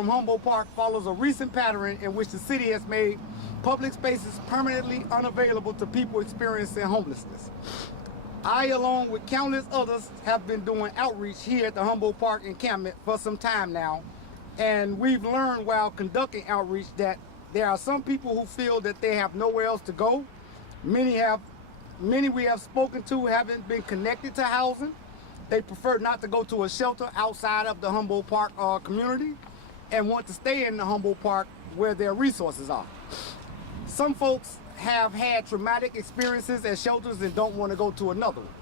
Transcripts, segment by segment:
from Humboldt Park follows a recent pattern in which the city has made public spaces permanently unavailable to people experiencing homelessness. I, along with countless others, have been doing outreach here at the Humboldt Park encampment for some time now, and we've learned while conducting outreach that there are some people who feel that they have nowhere else to go. Many we have spoken to haven't been connected to housing. They prefer not to go to a shelter outside of the Humboldt Park community and want to stay in the Humboldt Park where their resources are. Some folks have had traumatic experiences at shelters and don't want to go to another one.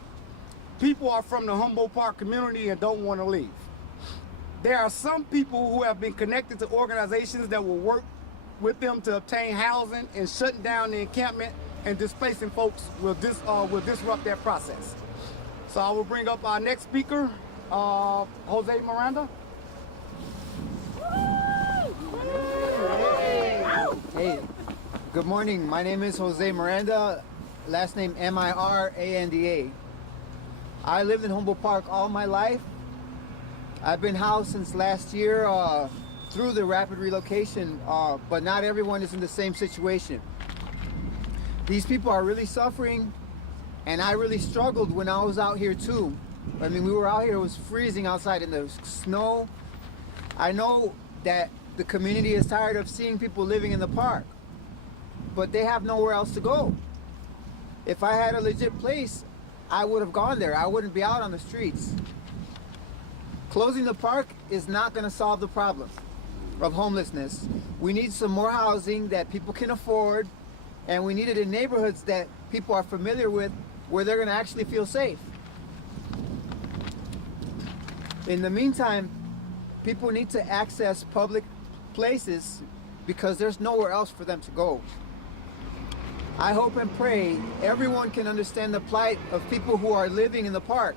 People are from the Humboldt Park community and don't want to leave. There are some people who have been connected to organizations that will work with them to obtain housing, and shutting down the encampment and displacing folks will disrupt that process. So I will bring up our next speaker, Jose Miranda. Hey, good morning. My name is Jose Miranda, last name Miranda. I lived in Humboldt Park all my life. I've been housed since last year through the rapid relocation, but not everyone is in the same situation. These people are really suffering, and I really struggled when I was out here too. I mean, we were out here, it was freezing outside in the snow. I know that the community is tired of seeing people living in the park, but they have nowhere else to go. If I had a legit place, I would have gone there. I wouldn't be out on the streets. Closing the park is not going to solve the problem of homelessness. We need some more housing that people can afford, and we need it in neighborhoods that people are familiar with, where they're going to actually feel safe. In the meantime, people need to access public places because there's nowhere else for them to go. I hope and pray everyone can understand the plight of people who are living in the park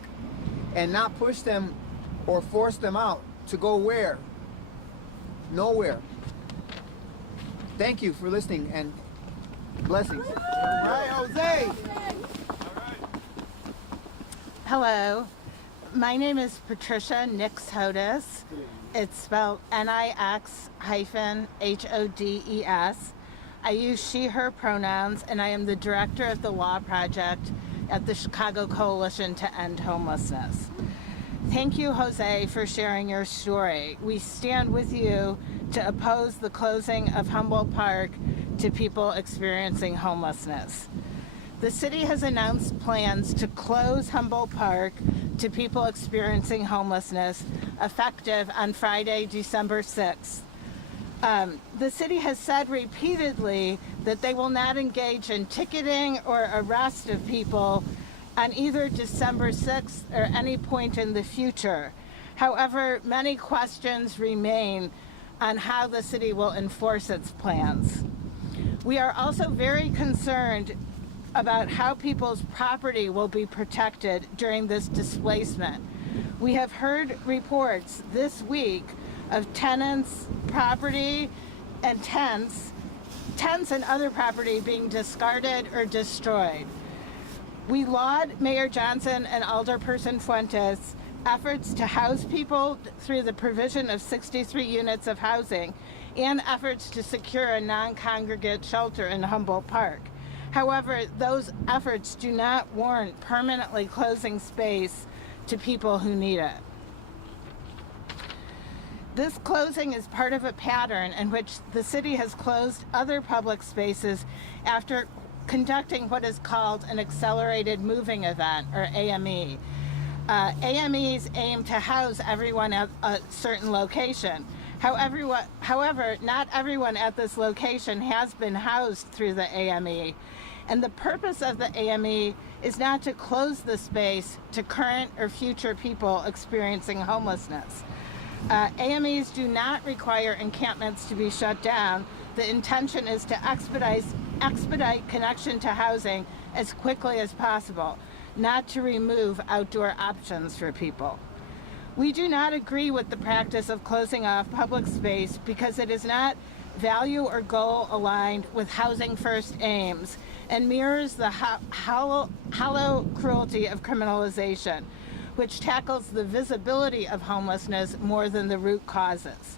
and not push them or force them out to go where? Nowhere. Thank you for listening, and blessings. All right, Jose. Hello, my name is Patricia Nix-Hodes. It's spelled Nix-Hodes. I use she, her pronouns, and I am the director of the Law Project at the Chicago Coalition to End Homelessness. Thank you, Jose, for sharing your story. We stand with you to oppose the closing of Humboldt Park to people experiencing homelessness. The city has announced plans to close Humboldt Park to people experiencing homelessness effective on Friday, December 6th. The city has said repeatedly that they will not engage in ticketing or arrest of people on either December 6th or any point in the future. However, many questions remain on how the city will enforce its plans. We are also very concerned about how people's property will be protected during this displacement. We have heard reports this week of tenants' property and tents and other property being discarded or destroyed. We laud Mayor Johnson and Alderperson Fuentes' efforts to house people through the provision of 63 units of housing and efforts to secure a non-congregate shelter in Humboldt Park. However, those efforts do not warrant permanently closing space to people who need it. This closing is part of a pattern in which the city has closed other public spaces after conducting what is called an accelerated moving event, or AME. AMEs aim to house everyone at a certain location. However, not everyone at this location has been housed through the AME. And the purpose of the AME is not to close the space to current or future people experiencing homelessness. AMEs do not require encampments to be shut down. The intention is to expedite connection to housing as quickly as possible, not to remove outdoor options for people. We do not agree with the practice of closing off public space because it is not value or goal aligned with Housing First aims and mirrors the hollow cruelty of criminalization, which tackles the visibility of homelessness more than the root causes.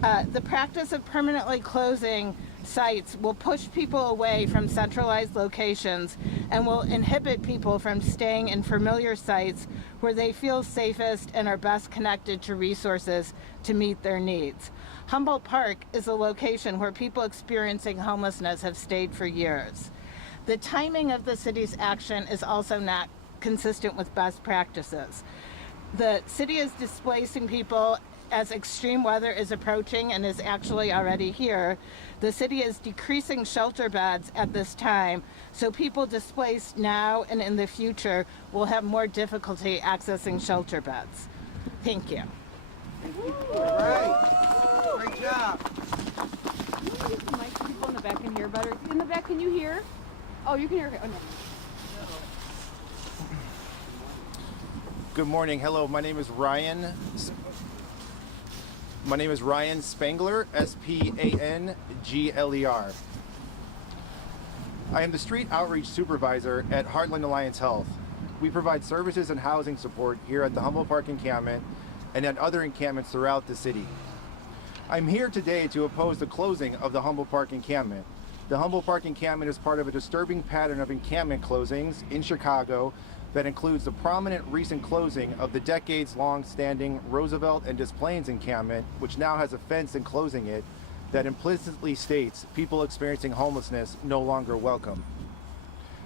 The practice of permanently closing sites will push people away from centralized locations and will inhibit people from staying in familiar sites where they feel safest and are best connected to resources to meet their needs. Humboldt Park is a location where people experiencing homelessness have stayed for years. The timing of the city's action is also not consistent with best practices. The city is displacing people as extreme weather is approaching and is actually already here. The city is decreasing shelter beds at this time, so people displaced now and in the future will have more difficulty accessing shelter beds. Thank you. All right. Great job. Can you use the mic? People in the back can hear better. In the back, can you hear? Oh, you can hear. Oh, no. Good morning. Hello, my name is Ryan. My name is Ryan Spangler, S-P-A-N-G-L-E-R. I am the Street Outreach Supervisor at Heartland Alliance Health. We provide services and housing support here at the Humboldt Park encampment and at other encampments throughout the city. I'm here today to oppose the closing of the Humboldt Park encampment. The Humboldt Park encampment is part of a disturbing pattern of encampment closings in Chicago that includes the prominent recent closing of the decades-long standing Roosevelt and Des Plaines encampment, which now has a fence enclosing it that implicitly states people experiencing homelessness no longer welcome.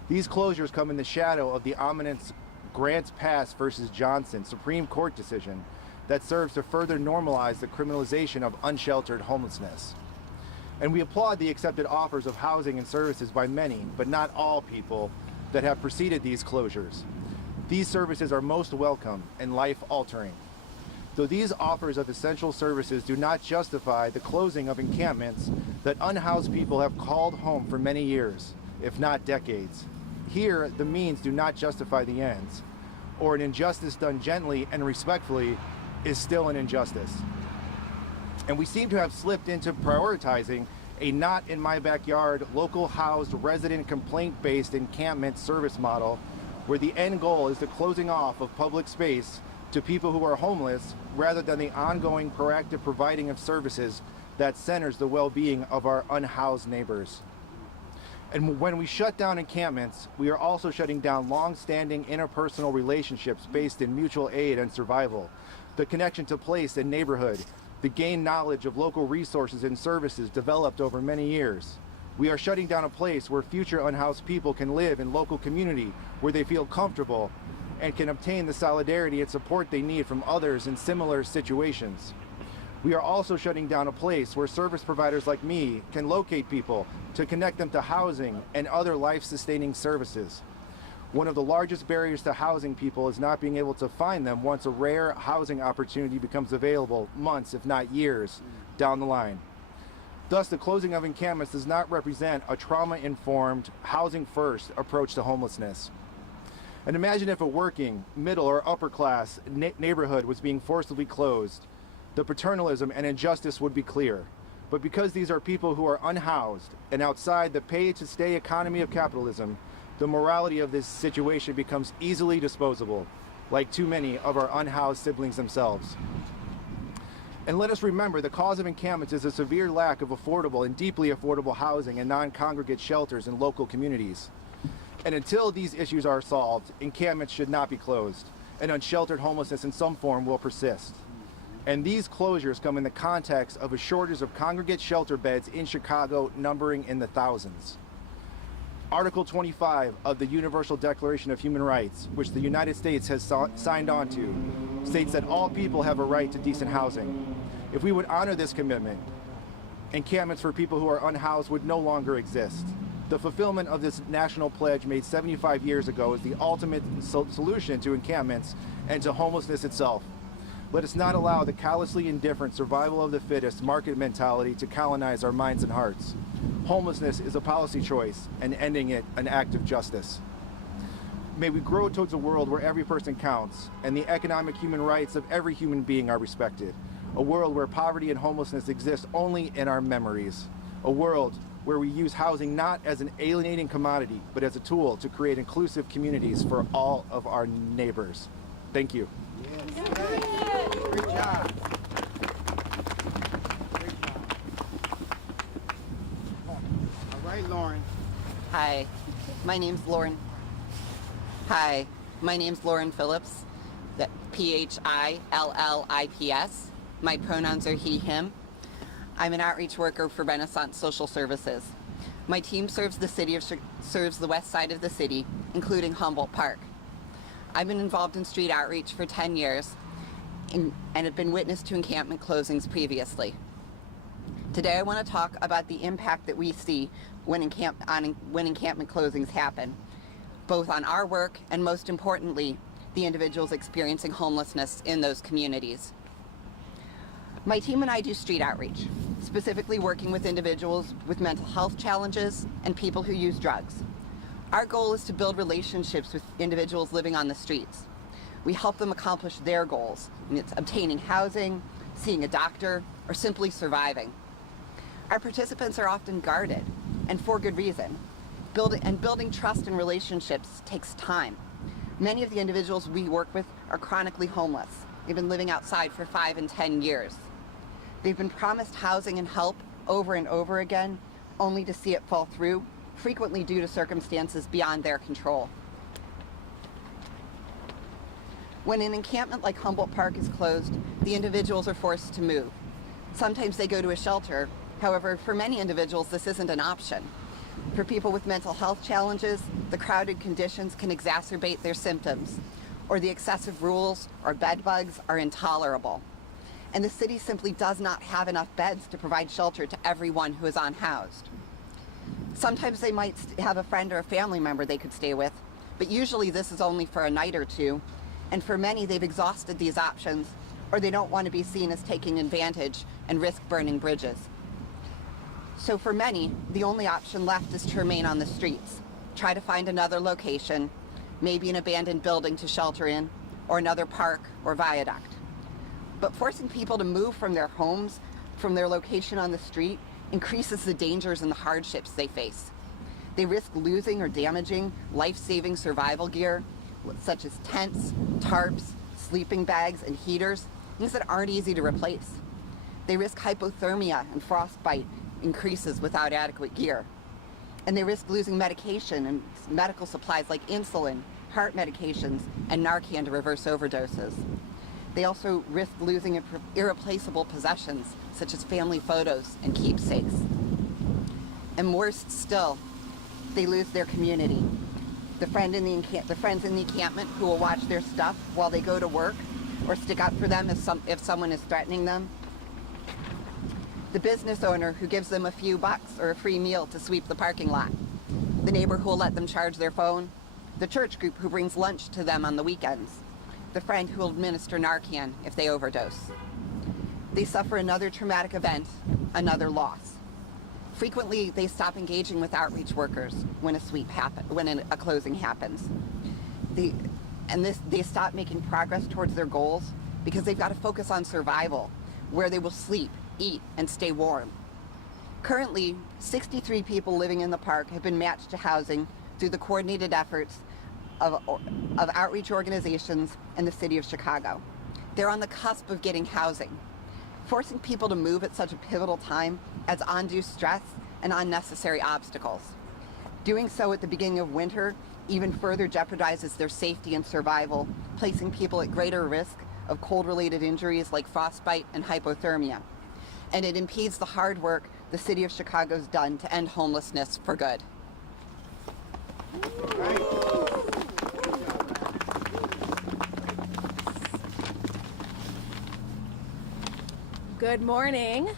These closures come in the shadow of the ominous Grants Pass versus Johnson Supreme Court decision that serves to further normalize the criminalization of unsheltered homelessness. And we applaud the accepted offers of housing and services by many, but not all people, that have preceded these closures. These services are most welcome and life-altering. Though these offers of essential services do not justify the closing of encampments that unhoused people have called home for many years, if not decades. Here, the means do not justify the ends, or an injustice done gently and respectfully is still an injustice. And we seem to have slipped into prioritizing a not in my backyard, local housed, resident complaint-based encampment service model where the end goal is the closing off of public space to people who are homeless rather than the ongoing proactive providing of services that centers the well-being of our unhoused neighbors. And when we shut down encampments, we are also shutting down long-standing interpersonal relationships based in mutual aid and survival, the connection to place and neighborhood, the gained knowledge of local resources and services developed over many years. We are shutting down a place where future unhoused people can live in local community where they feel comfortable and can obtain the solidarity and support they need from others in similar situations. We are also shutting down a place where service providers like me can locate people to connect them to housing and other life-sustaining services. One of the largest barriers to housing people is not being able to find them once a rare housing opportunity becomes available months, if not years, down the line. Thus, the closing of encampments does not represent a trauma-informed, housing-first approach to homelessness. And imagine if a working, middle, or upper-class neighborhood was being forcibly closed. The paternalism and injustice would be clear. But because these are people who are unhoused and outside the pay-to-stay economy of capitalism, the morality of this situation becomes easily disposable, like too many of our unhoused siblings themselves. And let us remember, the cause of encampments is a severe lack of affordable and deeply affordable housing and non-congregate shelters in local communities. And until these issues are solved, encampments should not be closed, and unsheltered homelessness in some form will persist. And these closures come in the context of a shortage of congregate shelter beds in Chicago numbering in the thousands. Article 25 of the Universal Declaration of Human Rights, which the United States has signed on to, states that all people have a right to decent housing. If we would honor this commitment, encampments for people who are unhoused would no longer exist. The fulfillment of this national pledge made 75 years ago is the ultimate solution to encampments and to homelessness itself. Let us not allow the callously indifferent survival of the fittest market mentality to colonize our minds and hearts. Homelessness is a policy choice, and ending it an act of justice. May we grow towards a world where every person counts, and the economic human rights of every human being are respected. A world where poverty and homelessness exist only in our memories. A world where we use housing not as an alienating commodity, but as a tool to create inclusive communities for all of our neighbors. Thank you. Yes. Great job. Lauren. Hi, my name's Lauren. Hi, my name's Lauren Phillips, Phillips. My pronouns are he, him. I'm an outreach worker for Renaissance Social Services. My team serves the west side of the city, including Humboldt Park. I've been involved in street outreach for 10 years and have been witness to encampment closings previously. Today I want to talk about the impact that we see when encampment closings happen, both on our work and, most importantly, the individuals experiencing homelessness in those communities. My team and I do street outreach, specifically working with individuals with mental health challenges and people who use drugs. Our goal is to build relationships with individuals living on the streets. We help them accomplish their goals, and it's obtaining housing, seeing a doctor, or simply surviving. Our participants are often guarded, and for good reason. Building trust and relationships takes time. Many of the individuals we work with are chronically homeless. They've been living outside for 5 and 10 years. They've been promised housing and help over and over again, only to see it fall through, frequently due to circumstances beyond their control. When an encampment like Humboldt Park is closed, the individuals are forced to move. Sometimes they go to a shelter. However, for many individuals, this isn't an option. For people with mental health challenges, the crowded conditions can exacerbate their symptoms, or the excessive rules or bed bugs are intolerable. And the city simply does not have enough beds to provide shelter to everyone who is unhoused. Sometimes they might have a friend or a family member they could stay with, but usually this is only for a night or two, and for many they've exhausted these options, or they don't want to be seen as taking advantage and risk burning bridges. So for many, the only option left is to remain on the streets, try to find another location, maybe an abandoned building to shelter in, or another park or viaduct. But forcing people to move from their homes, from their location on the street, increases the dangers and the hardships they face. They risk losing or damaging life-saving survival gear, such as tents, tarps, sleeping bags, and heaters, things that aren't easy to replace. They risk hypothermia and frostbite increases without adequate gear. And they risk losing medication and medical supplies like insulin, heart medications, and Narcan to reverse overdoses. They also risk losing irreplaceable possessions, such as family photos and keepsakes. And worst still, they lose their community. The friends in the encampment who will watch their stuff while they go to work or stick up for them if someone is threatening them. The business owner who gives them a few bucks or a free meal to sweep the parking lot. The neighbor who will let them charge their phone. The church group who brings lunch to them on the weekends. The friend who will administer Narcan if they overdose. They suffer another traumatic event, another loss. Frequently, they stop engaging with outreach workers when a closing happens. They stop making progress towards their goals because they've got to focus on survival, where they will sleep, eat, and stay warm. Currently, 63 people living in the park have been matched to housing through the coordinated efforts of outreach organizations and the city of Chicago. They're on the cusp of getting housing. Forcing people to move at such a pivotal time adds undue stress and unnecessary obstacles. Doing so at the beginning of winter even further jeopardizes their safety and survival, placing people at greater risk of cold-related injuries like frostbite and hypothermia. And it impedes the hard work the city of Chicago's done to end homelessness for good. Good morning.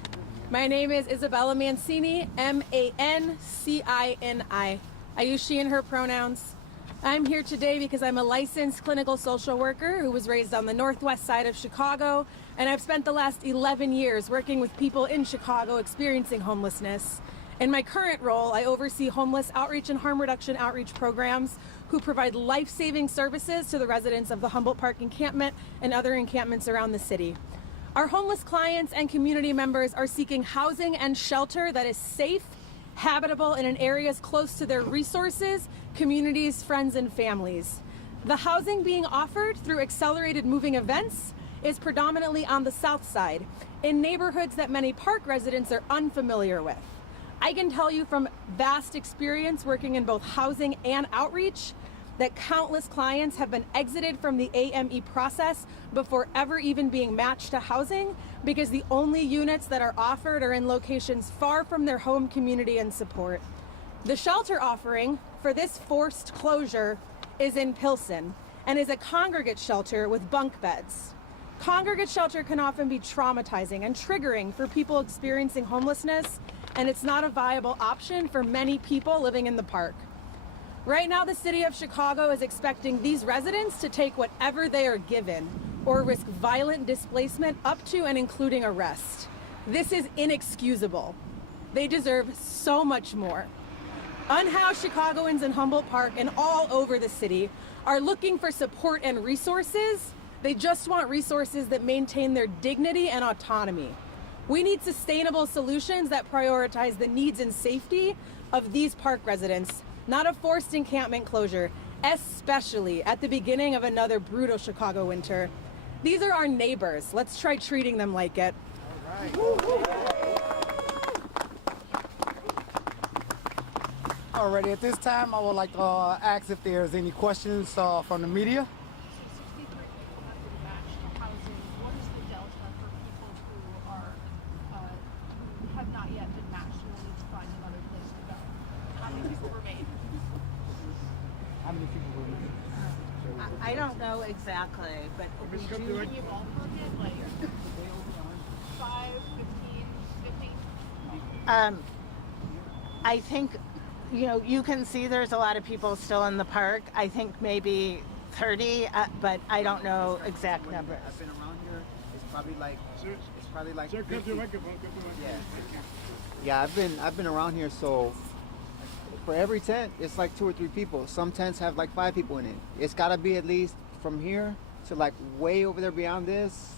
My name is Isabella Mancini, Mancini. I use she and her pronouns. I'm here today because I'm a licensed clinical social worker who was raised on the northwest side of Chicago, and I've spent the last 11 years working with people in Chicago experiencing homelessness. In my current role, I oversee homeless outreach and harm reduction outreach programs who provide life-saving services to the residents of the Humboldt Park encampment and other encampments around the city. Our homeless clients and community members are seeking housing and shelter that is safe, habitable, and in areas close to their resources, communities, friends, and families. The housing being offered through accelerated moving events is predominantly on the south side, in neighborhoods that many park residents are unfamiliar with. I can tell you from vast experience working in both housing and outreach that countless clients have been exited from the AME process before ever even being matched to housing because the only units that are offered are in locations far from their home community and support. The shelter offering for this forced closure is in Pilsen and is a congregate shelter with bunk beds. Congregate shelter can often be traumatizing and triggering for people experiencing homelessness, and it's not a viable option for many people living in the park. Right now, the city of Chicago is expecting these residents to take whatever they are given or risk violent displacement up to and including arrest. This is inexcusable. They deserve so much more. Unhoused Chicagoans in Humboldt Park and all over the city are looking for support and resources. They just want resources that maintain their dignity and autonomy. We need sustainable solutions that prioritize the needs and safety of these park residents, not a forced encampment closure, especially at the beginning of another brutal Chicago winter. These are our neighbors. Let's try treating them like it. Alrighty, at this time, I would like to ask if there's any questions from the media. 63 people have been matched to housing. What is the delta for people who are who have not yet been matched and will need to find another place to go? How many people remain? How many people will we? I don't know exactly, but we do. Can you ballpark it? Like 5, 15, 50? I think, you can see there's a lot of people still in the park. I think maybe 30, but I don't know exact numbers. I've been around here. It's probably like. Sir, come to the microphone. Yeah, I've been around here, so for every tent, it's like 2 or 3 people. Some tents have like 5 people in it. It's got to be at least from here to like way over there beyond this.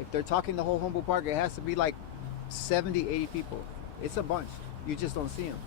If they're talking the whole Humboldt Park, it has to be like 70, 80 people. It's a bunch. You just don't see them.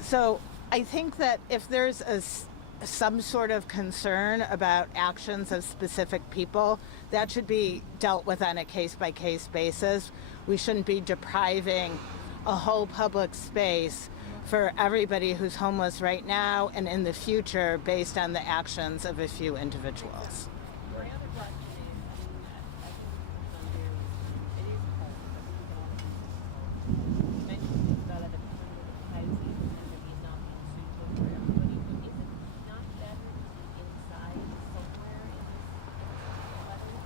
So I think that if there's some sort of concern about actions of specific people, that should be dealt with on a case-by-case basis. We shouldn't be depriving a whole public space for everybody who's homeless right now and in the future based on the actions of a few individuals. My other question is, I think it is a you mentioned things about it, housing and maybe not being suitable for everybody, but is it not better to be inside somewhere in this weather?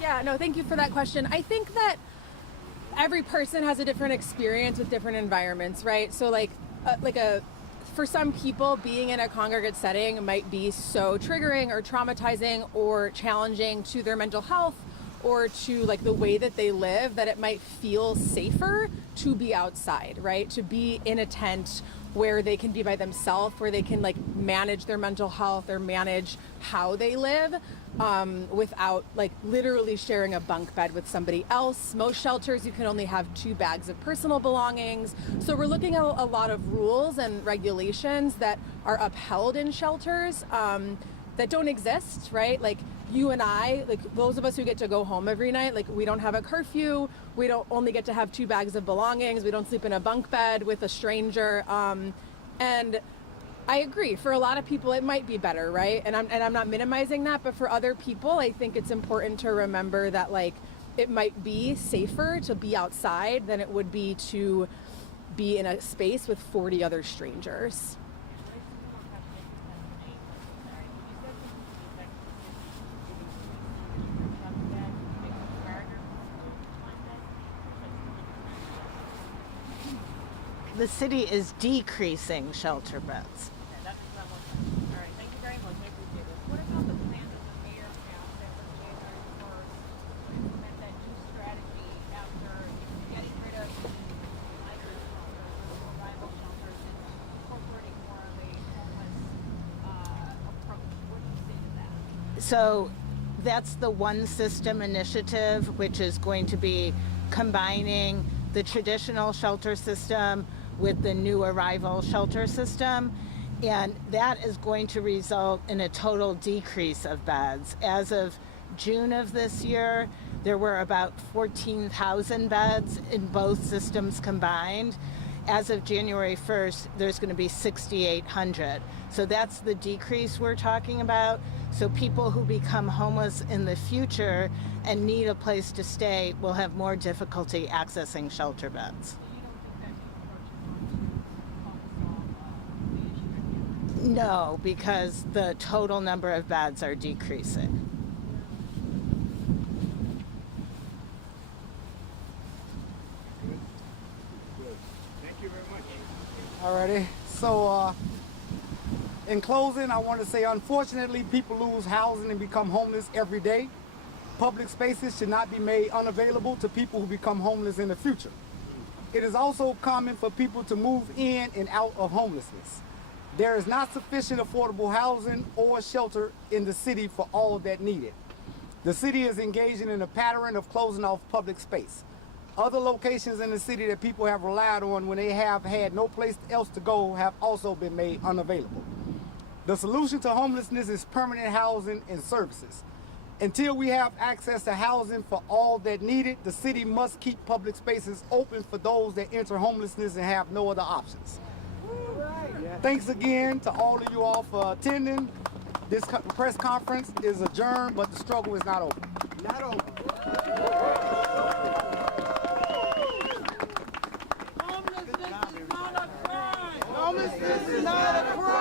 Yeah, no, thank you for that question. I think that every person has a different experience with different environments, right? So for some people, being in a congregate setting might be so triggering or traumatizing or challenging to their mental health or to like the way that they live that it might feel safer to be outside, right? To be in a tent where they can be by themselves, where they can like manage their mental health or manage how they live without like literally sharing a bunk bed with somebody else. Most shelters, you can only have 2 bags of personal belongings. So we're looking at a lot of rules and regulations that are upheld in shelters that don't exist, right? Like you and I, like those of us who get to go home every night, like we don't have a curfew. We don't only get to have 2 bags of belongings. We don't sleep in a bunk bed with a stranger. And I agree, for a lot of people it might be better, right? And I'm not minimizing that, but for other people, I think it's important to remember that like it might be safer to be outside than it would be to be in a space with 40 other strangers. the city is decreasing shelter beds. Okay, that makes that more sense. All right, thank you very much. I appreciate it. What about the plan that the mayor passed as of January 1st to implement that new strategy after getting rid of the migrant shelters or the arrival shelters and incorporating more of a homeless approach? What do you say to that? So that's the One System initiative, which is going to be combining the traditional shelter system with the new arrival shelter system. And that is going to result in a total decrease of beds. As of June of this year, there were about 14,000 beds in both systems combined. As of January 1st, there's going to be 6,800. So that's the decrease we're talking about. So people who become homeless in the future and need a place to stay will have more difficulty accessing shelter beds. So you don't think that new approach is going to help solve the issue? No, because the total number of beds are decreasing. Alrighty. So, in closing, I want to say, unfortunately, people lose housing and become homeless every day. Public spaces should not be made unavailable to people who become homeless in the future. It is also common for people to move in and out of homelessness. There is not sufficient affordable housing or shelter in the city for all that needed. The city is engaging in a pattern of closing off public space. Other locations in the city that people have relied on when they have had no place else to go have also been made unavailable. The solution to homelessness is permanent housing and services. Until we have access to housing for all that needed, the city must keep public spaces open for those that enter homelessness and have no other options. Thanks again to all of you all for attending. This press conference is adjourned, but the struggle is not over. Not over. Homelessness is not a crime.